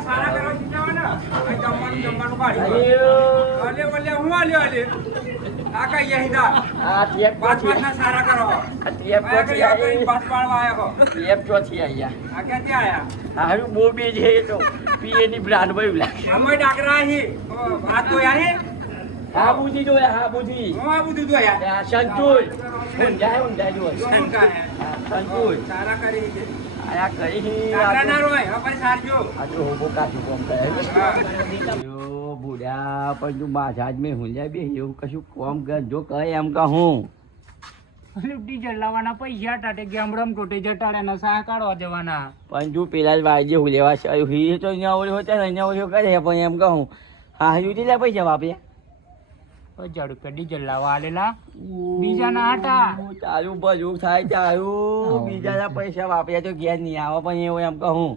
સારા કરવા જીતાવાના જમવાનું કાઢી હું આલ્યો આ કઈ હિદા આ ટેપ પાંચ સારા કરો આ ટેપ ચોથી આવી પાંચ પાડવા આવ્યા ટેપ ચોથી આવી આ ક્યાંથી આયા હારું બહુ બે છે એ તો પીએની બ્રાન્ડ ભાઈ લાગે અમે ડાકરા હી વાત તો યાર હાબુજી જોયા હાબુજી હું આ બધું તો યાર સંતુલ હું જાય જો શંકા હે સંતુલ સારા કરી છે આયા કરી ડાકરા ના રોય હવે સારજો આ તો હોબો કાચું કોમ કરે યો બુડા પણ તું માથા જ મે હુંલ્યા બે એવું કશું કોમ કર જો કહે એમ કહું ડીઝલ લાવવાના પૈસા ટાટે ગેમરમ ટોટે જટાડે ને સાહ કાઢવા જવાના પણ તું પેલા જ વાજે હુલેવા છે હી તો અહીંયા ઓળ્યો હોતા ને અહીંયા ઓળ્યો કરે પણ એમ કહું હા હજુ કેટલા પૈસા વાપરે 1000 રૂપિયા ડીઝલ લાવવા આલેલા બીજાના આટા તારું બધું થાય તારું બીજાના પૈસા વાપર્યા તો ઘેર નહીં આવે પણ એવું એમ કહું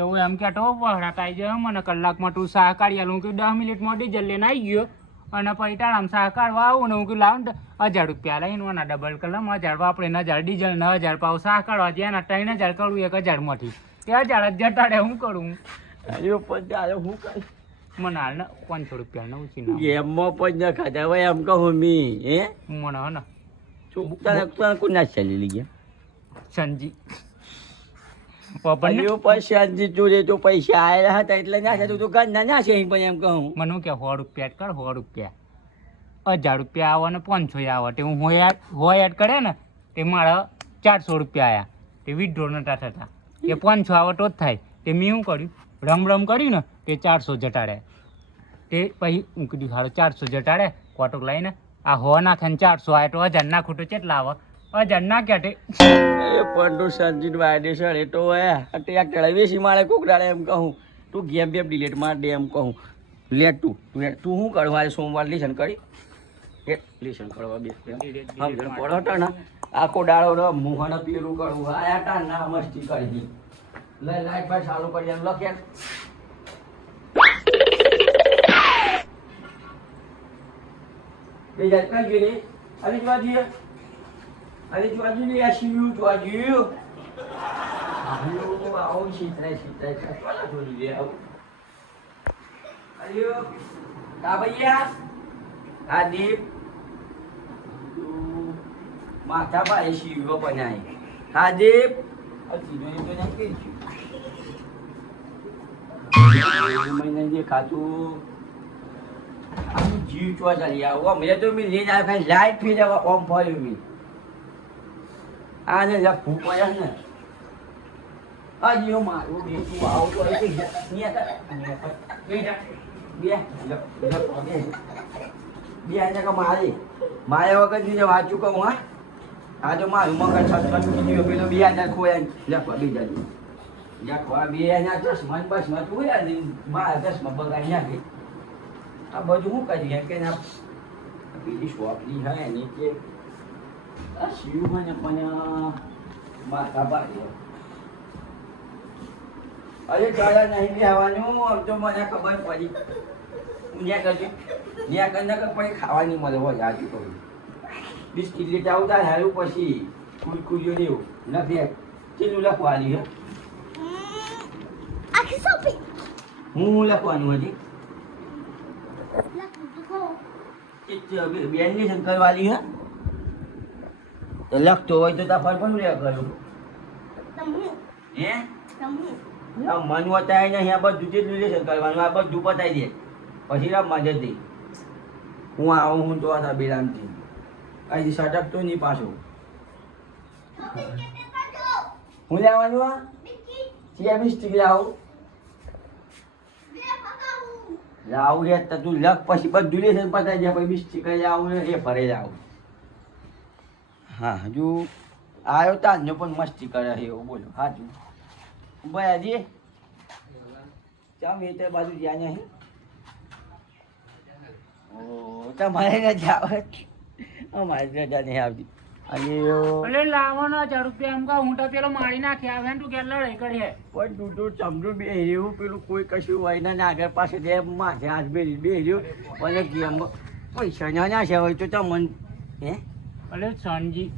એવું એમ કે તો પહડાટાઈ જાય મને કલાકમાં તું સાહ કાઢી આલું કે 10 મિનિટમાં ડીઝલ લઈને આવી ગયો અને પછી તારામ સાહ કાઢવા આવું ને હું કે લાવ 1000 રૂપિયા લઈને મને ડબલ કલમ 1000 વાપરે 1000 ડીઝલ ને 1000 પાવ સાહ કાઢવા જ્યાં 3000 કરું 1000 માંથી 1000 જ જટાડે હું કરું અરે પણ તારે હું કરું મને હાલ ને 500 રૂપિયા ને ઉછી ના ગેમમાં પણ ન ખાતા ભાઈ એમ કહું મી હે મને હે ને તને કોણ ના ચાલી લઈ ગયા સંજી અયો પૈસાજી ચોરે તો પૈસા આયેલા હતા એટલે ના છે તું તો ઘર ના છે પણ એમ કહું મને કે 100 રૂપિયા એડ કર 100 રૂપિયા 1000 રૂપિયા આવે ને 500 આવે તે હું હોય એડ કરે ને તે મારા 400 રૂપિયા આયા તે વિથડ્રો નતા થતા એ 500 આવે તો જ થાય તે મેં શું કર્યું રમ કર્યું ને તે 400 જટાડે તે પછી હું કીધું સારું 400 જટાડે કોટક લઈને આ હો નાખે ને 400 આવે તો 1000 નાખું તો કેટલા આવે 1000 નાખ્યા તે એ પણ તું સંજીત વાયદેસર એ તો હે અત્યારે ટળવેસી મારે કોકડાડે એમ કહું તું ગેમ બેમ ડિલેટ માર દે એમ કહું લેટ તું શું કરવા સોમવાર લેશન કરી એ લેશન કરવા બે સમજણ પડો તા ને આખો દાડો મુહાના પેલું કરવું આયા તા ના મસ્તી કરી દી લઈ લાઈટ પર ચાલુ કરી એમ લખે બે જાય કઈ ગઈ ની અલી જોવા જઈએ અલી જોવા જઈએ આ સીયુ જોવા જઈએ આવો સીતરાય કાલા જોઈ લે આવો અલિયો કા ભૈયા આ દીપ માથા ભાઈ સીયુ બનાય હા દીપ આ સીધો એ તો ના કે મહિને જે ખાતું આનું જીવ ચોવા ચાલી આવો મેં તો મેં લઈને આવ્યા ખાલી લાઈટ ફી જવા ઓમ ફર્યું મેં આને જરા ભૂખ પડ્યા ને આ જીવો મારું બેઠું આવું તો બે આજે મારે વગર જે વાંચું કહું હા આ તો મારું મગજ છ પેલો 2000 ખોયા લખવા બીજા લખવા 2000 ચશ્મા બસમાં તું મારા ચશ્મા બગાડી નાખી આ બધું શું કરીએ કે બીજી શોપની હે એની કે આ શિવ મને પણ માથા પાડ્યો અરે ચાલા નહીં બેહવાનું આમ તો મને ખબર પડી હું ન્યા કરજો ન્યા કરીને પછી ખાવાની મળે હોય આજુ કહું બિસ્કીટ લેતા આવતા હારું પછી ખુલ્યો દેવું નથી ચીલું લખવાની હે હું લખવાનું હજી બેનની શંકર વાલી હે લખતો હોય તો તાર પણ લે કરું હે મન વતાય ને અહીંયા બધું જેટલું લેશન કરવાનું આ બધું પતાવી દે પછી રમવા જતી હું આવું હું તો આ બેરામથી અહીંથી સટકતો નહીં પાછો હું લેવાનું આ ચિયા બિસ્ટિક લાવું લાવું રે તો તું લખ પછી બધું લેશન પતાવી દે પછી બિસ્ટિક લાવું ને એ ભરે લાવું હા હજુ આવ્યો તાંજો પણ મસ્તી કરે એવું બોલો સાચું ભાઈ હજી ચા મેં તો બાજુ જ્યાં નહીં ઓ તમારે રજા આવે અમારે રજા નહીં આવતી અને લાવવાનો 1000 રૂપિયા એમ હું તો પેલો મારી નાખી આવે તું કે લડાઈ કરીએ પણ તું ચમડું બે રહ્યું પેલું કોઈ કશું હોય ને આગળ પાસે બે માથે હાથ બે રહ્યું પણ ગેમ પૈસા ના નાખ્યા હોય તો તમને હે અરે સનજી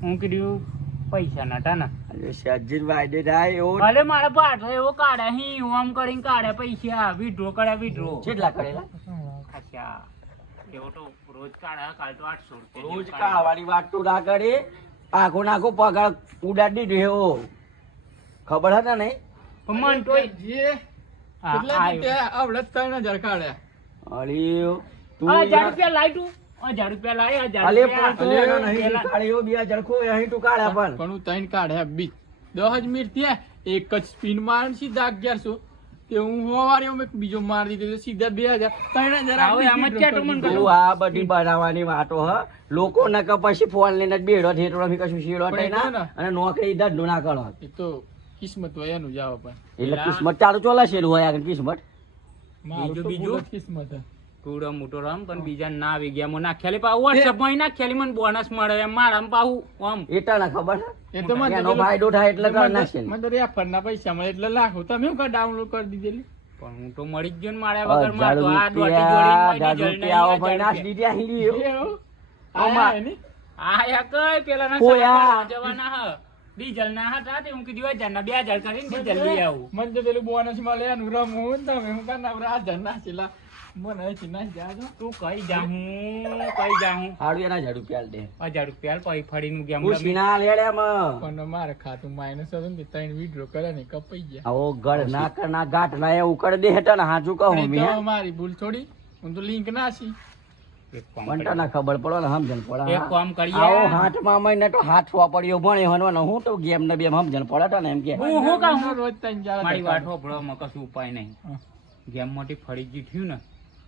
હું કીધું પૈસા નતા ને અરે સજ્જન વાયદે થાય એવો અરે મારા પાછો એવો કાઢ્યા હી આમ કરીને કાઢ્યા પૈસા વિડ્રો કર્યા વિડ્રો કેટલા કરેલા અચ્છા એવો તો રોજ કાઢ્યા કાલ તો 800 રૂપિયા રોજ કાવાની વાત તું ના કરી આખો નાખો પગાર ઉડાડી દીધો એવો ખબર હતા નહીં પણ મન તોય કેટલા જીત્યા? આવડે 3000 કાઢ્યા. અરે તું 1000 રૂપિયા લાય તું 1000 રૂપિયા લાય 1000 અલે રૂપિયા. પણ તું એનો નહીં કાઢ્યો 2000 ખો અહીં તું કાઢ્યા પણ પણ હું 3 કાઢ્યા બી 10 જ મિનિટ થયા એક જ સ્પિન માર સીધા 1100 તે હું હોવારે અમે બીજો માર દીધો તો સીધા 2000 3000 હવે આમ જ ચાટો મન તું આ બધી બનાવવાની વાતો હ લોકો ન કે પછી ફોન લઈને જ બેડો થેટડો મી કશું શીડો પણ થાય એ તો ના ને. અને નોકરી ધંધો ના કરો એ તો કિસ્મત હોય એનું જાવ પણ એટલે કિસ્મત ચાલુ ચોલાશેલું હોય આગળ કિસ્મત મારું તો બીજું? ફૂલ જ કિસ્મત હે. કુડો મોટો રામ પણ બીજા ના આવી ગયા મને નાખ્યાલી પાહુ WhatsApp માં નાખ્યાલી મને બોનસ મળે એમ મારામાં પાહુ આમ એટલા ના ખબર એ તો મને એનો ફાયદો થાય એટલે કરી નાખશે ને. મને તો રેફરના પૈસા મળે એટલે લાખો તમે શું ડાઉનલોડ કરી દીધેલી પણ હું તો મળી જ ગયો ને માર્યા વગર 1000 માર તો આ દોટી રૂપિયા જોડી મળી 1000 રૂપિયા આવો ભાઈ નાશ દીધી અહીં લીયો. એવું? આમાં. આયા એની? આયા કઈ પેલા ના કોયા. જવાના હ ડીઝલ ના હતા તે હું કીધું 1000 ના 2000 કરીને ડીઝલ લઈ આવું મને તો પેલું બોનસ મળે એનું રમવું ને તમે હું કાના 1000 નાખેલા મને અહીંથી નાખી જાજો. તું કઈ જાહું હાડું એના 1000 રૂપિયા દે 1000 રૂપિયા પૈ ફરીનું ગેમ હું સીના લેડ્યામાં પણ મારે ખાતું માઇનસ હતું ને 3 વિડ્રો કરે ને કપાઈ ગયા. આવો ગળ ના કર ના ગાંઠ ના એવું કરી દે હેઠળ હાચું કહું પણ એ મેં તો મારી ભૂલ થોડી હું તો લિંક નાસી. એક કામ મને ના ખબર પડો ને સમજણ પડે એક કામ કરીએ આવો હાથમાં મહિને તો હાથ વાપર્યો ભણે હનવાનો હું તો ગેમ ને બે સમજણ પડે તો ને એમ કે હું કહું રોજ 3-4 મારી વાત હોભળો માં કશું ઉપાય નહીં હા. ગેમ માંથી ફરી ગયું થયું ને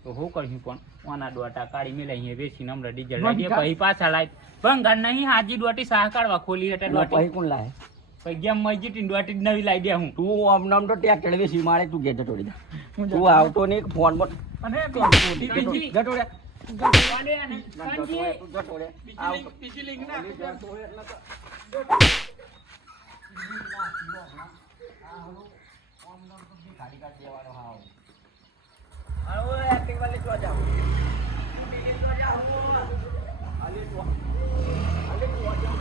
તો હું કરશું પણ ઓના દોટા કાઢી મેલે અહીંયા વેચીને હમણાં ડીઝલ લાવી દે પછી પાછા લાવી ભંગાર નહીં હાજી દોટી સાહ કાઢવા ખોલી હેઠે પછી દોટી કોણ લાય પછી ગેમ મજી ટી દોટી જ નવી લાવી દે હું તું આમ નામ તો ટ્રેક્ટર વેચી મારે તું ઘેર જતો રહી જા. તું આવતો નહીં ફોન પર અને બીજી- જતો રે વાડે અને જતો કાંજી. રે, તું જતો રે. આવતો. બીજી લિંક ના જતો રે એટલે તો- ગાડી કાઢી દેવાનો હાવ. આવો એક્ટિંગ વાળી તો જાઓ. તું બીજી તો જાઓ. આલી તો જાઓ.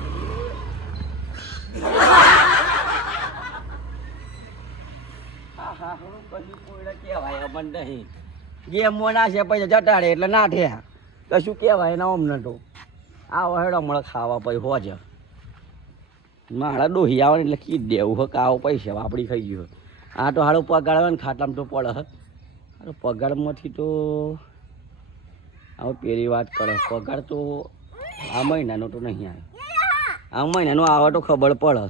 હા, હા, હું કશું કોઈને કહેવાય અમને નહીં. ગેમમાં ના છે પછી જતા રહે એટલે ના થયા કશું કહેવાય ના અમને તો આ વહેડો મળે ખાવા પછી હોજ મારા ડોહી આવે ને એટલે કીધ દેવું હક આવો પૈસા વાપરી ખાઈ ગયો આ તો હાડો પગાર આવે ને ખાટલામાં તો પડે હારો પગારમાંથી તો આવો પેલી વાત કરે પગાર તો આ મહિનાનો તો નહીં આવે આ મહિનાનો આવે તો ખબર પડે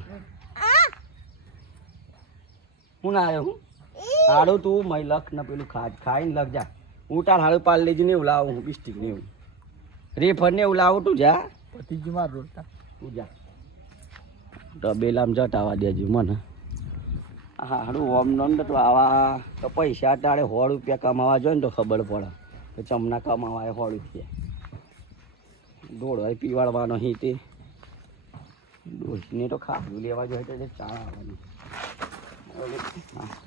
હું ના આવ્યો હું હાડું તું મય લખ ને પેલું ખાઈને લખ જા હું તાર હાડું પાલ લેજે ને એવું લાવું હું બિસ્ટિક ને એવું રેફર ને એવું લાવું તું જા પતિજી માર રોતા તું જા તબેલામાં જટાવા દેજો મને હા હાડું ઓમ નોમ તો આવા તો પૈસા તારે 100 રૂપિયા કમાવા જોઈએ ને તો ખબર પડે કે ચમના કમાવા 100 રૂપિયા દોડો પીવાડવાનો હી તે ડોસને તો ખાધું લેવા જોઈએ તો ચા આવવાની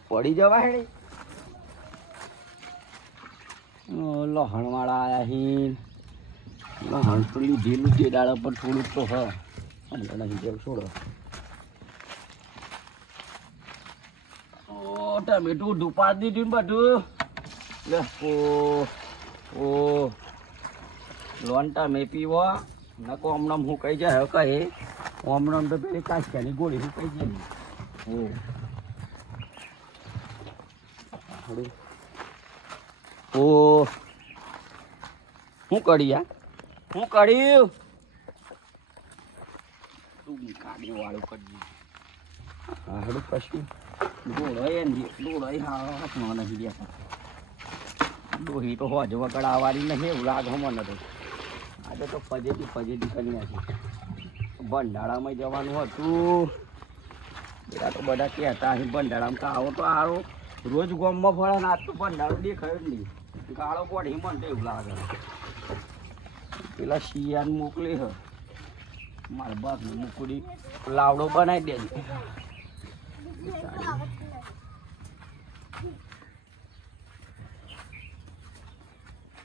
પડી જવા હેડે લહણવાળા આયા હી લહણ તો લીધેલું તે દાડા પર થોડુંક તો હ નહીં જેવું છોડો ઓ ટમેટું ધુપાડી દીધું ને બધું લે ઓ લોન મે પીવો નકો હમણાં હું કહી જાય કહે હમણાં તો પેલી કાચિયાની ગોળી હું કહી જાય ઓ હું કર્યા હું કર્યું તું કાઢી વાળું કરજે હાડું પછી ડોળાય હા નથી ગયા ડોહી તો હોજ વગર આવવાની નહીં એવું લાગે મને તો આજે તો ફજેથી કરી નાખી ભંડારામાં જવાનું હતું પેલા તો બધા કહેતા અહીં ભંડારામાં તો આવો તો આવો રોજ ગોમમાં ફરે ને આજ તો ભંડારો દેખાયો જ નહીં ગાળો પોઢી મને તો એવું લાગે પેલા શિયાને મોકલી હ મારા બાપને મૂકડી લાવડો બનાવી દેજો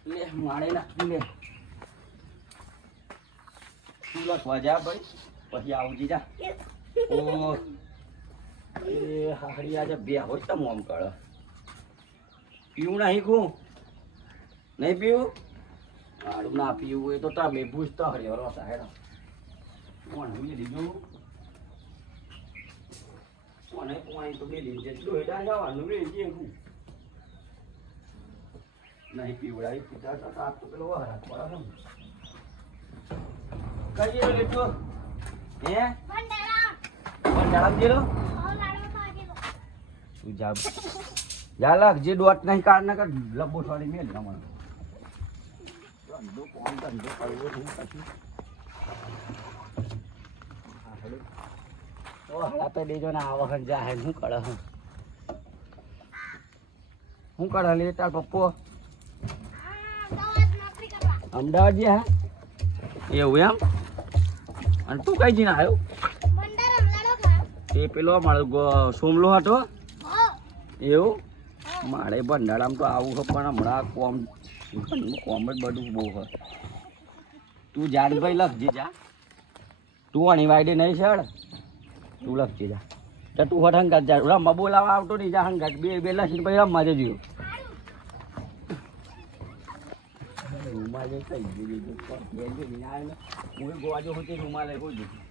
લે મારે નાખી લે તું લખવા જા ભાઈ પછી આવજી જા ઓ એ હાહડી આજે બે હોય તો મોમ કળ પીવું નહીં કું નહીં પીવું હારું ના પીવું એ તો તમે પૂછતા હરી હરો સાહેબ કોણ મેં લીધું કોને પોણી તો મેં લીધું જેટલું હેડા જવાનું મેં જે હું નહીં પીવડાવી પીતા તો આપ તો પેલો હરા બરાબર કઈ લીધું હે ભંડારામ જેલો તું જા જા લાગ જે દોટ નહીં કાઢ ના કર લબો છોડી મેલ હમણાં ધંધો કોણ ધંધો કરવો નહીં પછી ઓ આપે દેજો ને આ વખત જાહે શું કરે શું કરે લે તાર પપ્પો અમદાવાદ જે હા એવું એમ અને તું કઈ જઈને આવ્યો એ પેલો મારો સોમલો હતો એવું મારે ભંડારામાં તો આવું છે પણ હમણાં કોમ કોમ જ બધું બહુ હોય તું જાન ભાઈ લખજે જા તું અણી વાયડે નહીં સર તું લખજે જા તો તું હટ હંગાત જા રમવા બોલાવા આવતો નહીં જા હંગાત બે બે લખીને પછી રમવા જજો રૂમાલ કઈ ગયું હું ગોવા જો હોતી રૂમાલ કોઈ જતું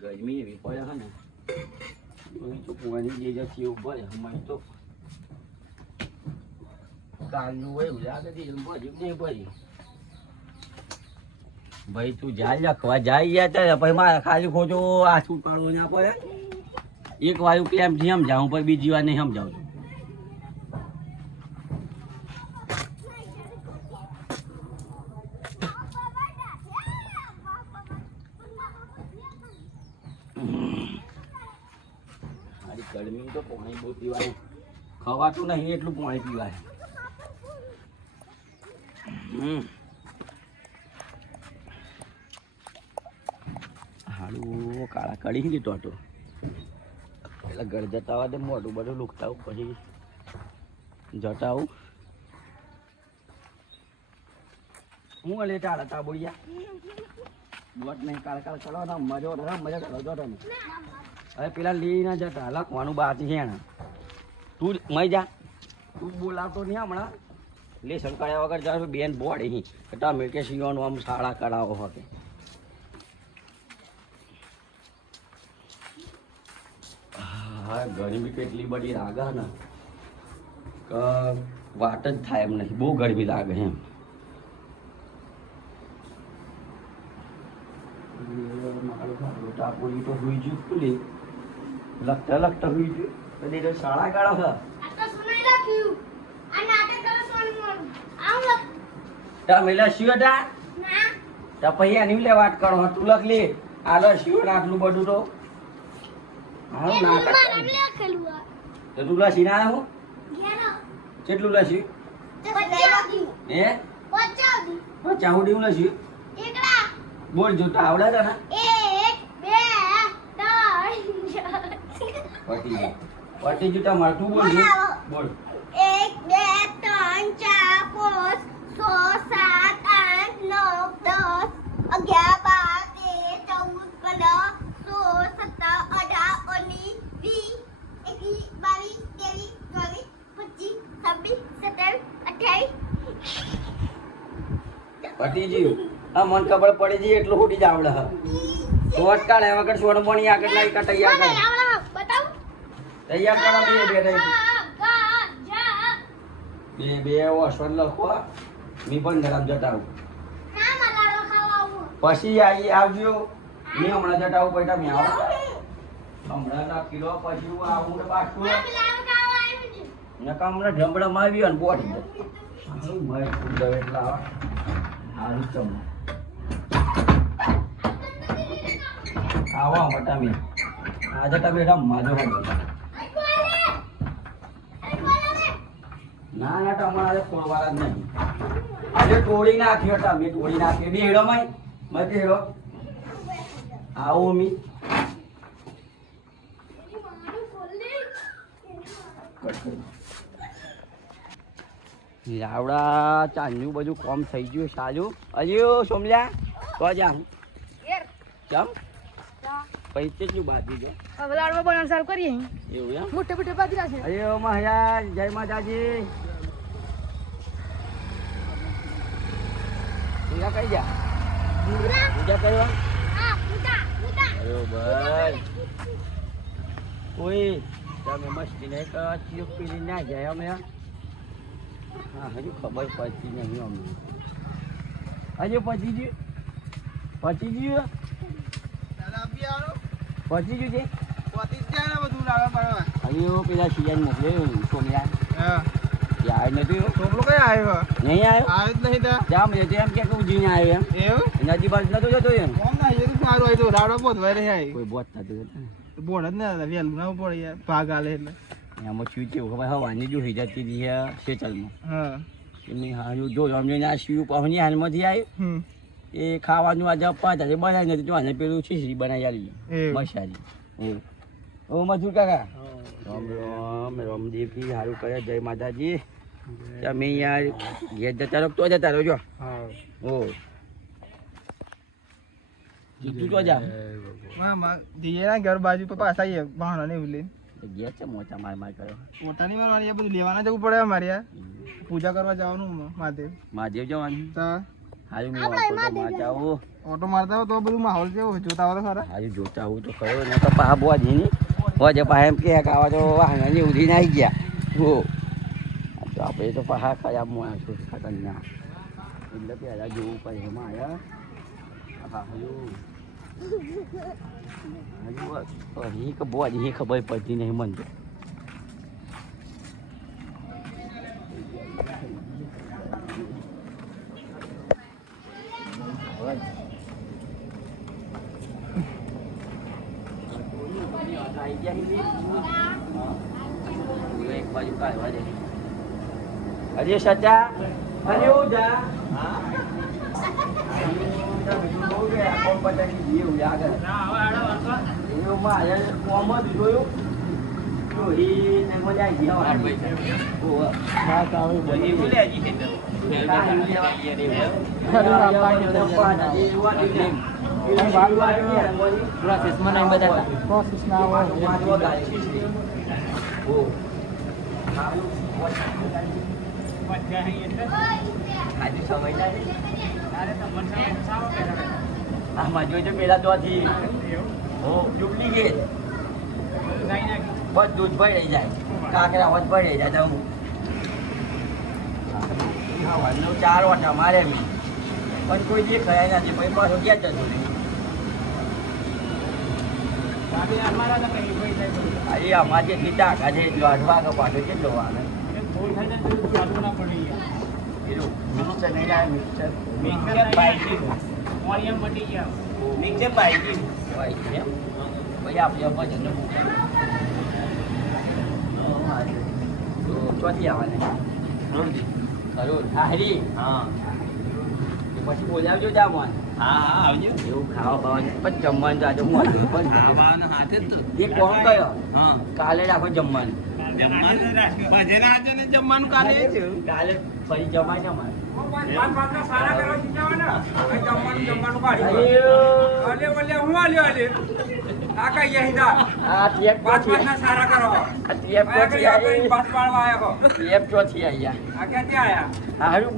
ગરમી એવી પડે છે ને તો કુવાની જે જતી એવું પડે અમારે તો કાલનું હોય એવું લાગે છે એવું ભર્યું નહીં ભર્યું ભાઈ તું જાય લખવા જાય યા ચાલે પછી મારે ખાલી ખોટો આ શું કરવું ના પડે એક વાયુ કેમથી સમજાવું પછી બીજી વાર નહીં સમજાવું છું ગરમી તો પાણી બહુ પીવાય ખવાતું નહીં એટલું પાણી પીવાય હાડું કાળા કઢી દીધો હતો પેલા ઘર જતા આવા દે મોઢું બધું લુકતા આવું પછી જતા આવું હું લે ટાળા તાબોડિયા બોટ નહીં કાળ કાળ કરવાના મજા કરો જો તમે હવે પેલા લઈ ના જતા લખવાનું બાકી છે ને તું મય જા તું બોલાવતો નહીં હમણાં લેસન કર્યા વગર જા બેન બોડ અહીં તમે કે સિંહોનું આમ શાળા કરાવો હકે હા ગરમી કેટલી બધી લાગે ને કે વાત જ થાય એમ નહીં બહુ ગરમી લાગે એમ ટાપોલી તો હોઈ ગયું ખુલી લખતા લખતા હોઈ ગયું કદી તો શાળા કાઢો તમે લસ્યું હતા તો પછી એની લે વાત કરો તું લખ લે આ લસ્યું આટલું બધું તો હા ના તો તું લસી ના આવ્યો કેટલું લસ્યું હે ચાહુડી હું લસ્યું બોલ જોતા આવડે છે ને પટી જુટા માર તું બોલ બોલ 1 2 3 4 5 6 7 8 9 10 11 પટી ગયું હા મન ખબર પડી જઈ એટલું ખોટી જ આવડે હ શોર્ટ કાઢે વગર સોનું પાણી આગળ લાવી કા તૈયાર કરો તૈયાર કરો બે ઓસવન લખો મી પણ ગરમ જતા આવું પછી આવજો મેં હમણાં જતા આવું પછી તમે આવો હમણાં ના કિલો પછી હું આવું ને પાછું નકા હમણાં ઢમડામાં આવ્યો ને બોટ મેં ફૂલ એટલે આવા હારું ચમ આવો મોટા મે આજે તમે રમવા જો ના ના તમારે ખોળવાળા જ નહીં આજે તોડી નાખ્યો તમે તોડી નાખ્યો બે હેડો મય મત હેડો આવો મી આવડા ચાંદનું બધું કોમ થઈ ગયું સારું. હજુ સોમલ્યા તો જામ કેમ પૈસે કેટલું બાકી છે હવે લાડવા બનાવવાનું ચાલુ કરીએ એવું એમ. મોટે મોટે બાજરા છે. અરે મહારાજ જય માતાજી. પૂજા કરી જા પૂજા કરવા બરોબર. કોઈ તમે મસ્તી નહીં કરતી પીલી ના જાય અમે. હા હજુ ખબર પડતી નહીં અમને. હજુ પચી ગયું પચી ગયું પચી ગયું છે. હજુ પેલા સિયાન મોકલ્યો સોમયાર યાર નથી નહીં આવ્યો જામ રહેતો એમ કે ઉજીને આવ્યો એમ નદી બાજુ નતો જતો એમ કોઈ બોત થતું એમાં શું કેવું ખબર હવાની જો હિજાતી હતી સેચલમાં એમની હારું જો અમને આ શિવ પહોંચી હાલમાંથી આવ્યું એ ખાવાનું આજે પાંચ આજે બનાવી નથી જો આને પેલું ખીચડી બનાવી આવી મસાલી ઓ મજૂર કાકા રામ રામ રામદેવજી સારું કરે જય માતાજી. તમે યાર ઘેર જતા રહો તો જતા રહો જો. ઓ જીતું તો જા ઘર બાજુ પાછા બહાનો ને ભૂલે ઘેર છે મોટા માર માર કર્યો પોતાની મારી બધું લેવાના જવું પડે અમારે યાર પૂજા કરવા જવાનું મહાદેવ મહાદેવ જવાનું હારું મેં જાઉં ઓટો મારતા હોય તો બધું માહોલ કેવો જોતા હોય તો ખરા હારું જોતા હું તો ખરો ને તો પા બોધી ની હોજે પા એમ કે આવા તો વાહન ઉધીને આવી ગયા. હો તો આપણે તો પા ખરાબ મોણા છું ખતરનાક એટલે પહેલાં જોવું પડે એમાં આવ્યા. હા હજુ હજુ બોધી ખબર પડતી નહીં મને તો. અરે સચા અરે ઉજા આમાં જોજો પેલા દોથી ડુપ્લિકેટ બધું જ ભરાઈ જાય કાકરા વધ ભરાઈ જાય તો 4 વાટા મારે પણ કોઈ દેખાય નથી પછી પાછો ક્યાં જતો અરે અમારે જેટલી ટાકા છે એટલો 8 વાગે પાછો કેટલો વાગે મિક્સર નહીં આવે મિક્સર પછી આપણે ભજન ચોથી આવવાને ખરું હારી હા પછી બોલાવજો જા મોન હા આવજો એવું ખાવા બાવાનું પણ જમવાનું તો આજે હું ખાવાનું હાથે જ એ કોણ કયો હા કાલે રાખો જમવાનું જમવાનું કાલે કાલે ફરી જમાય જમાય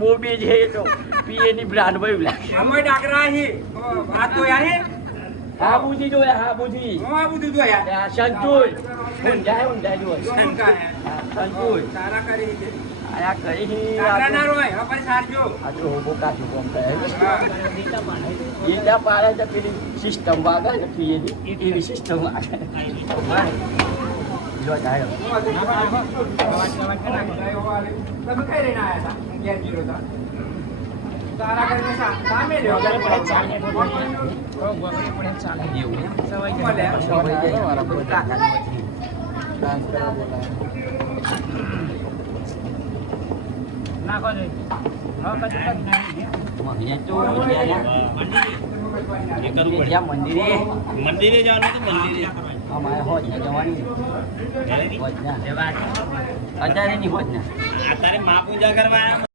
બહુ બી છે તો પીએ ની બ્રાન્ડ હા બુજી જોયા હા બુજી સંતુલ ઊંઝાય જોય સંતુલ આયા કરી આજે હોબો કાચું કોમ થાય ઈટા પાડે તો પેલી સિસ્ટમ વાગે ને પીએની એની સિસ્ટમ વાગે જો જાય તમે કઈ રહીને આયા હતા ઘેર જીરો હતા તારા ઘરે સામે રહ્યો ઘરે પડે ચાલે એવું સવાઈ જાય વાળા કાકા ડાન્સ કરવા બોલાય નાખો ને મંદિરે જવાનું તો મંદિરે અમારે હોજ જવાની અત્યારે નહીં હોત ને અત્યારે મા પૂજા કરવા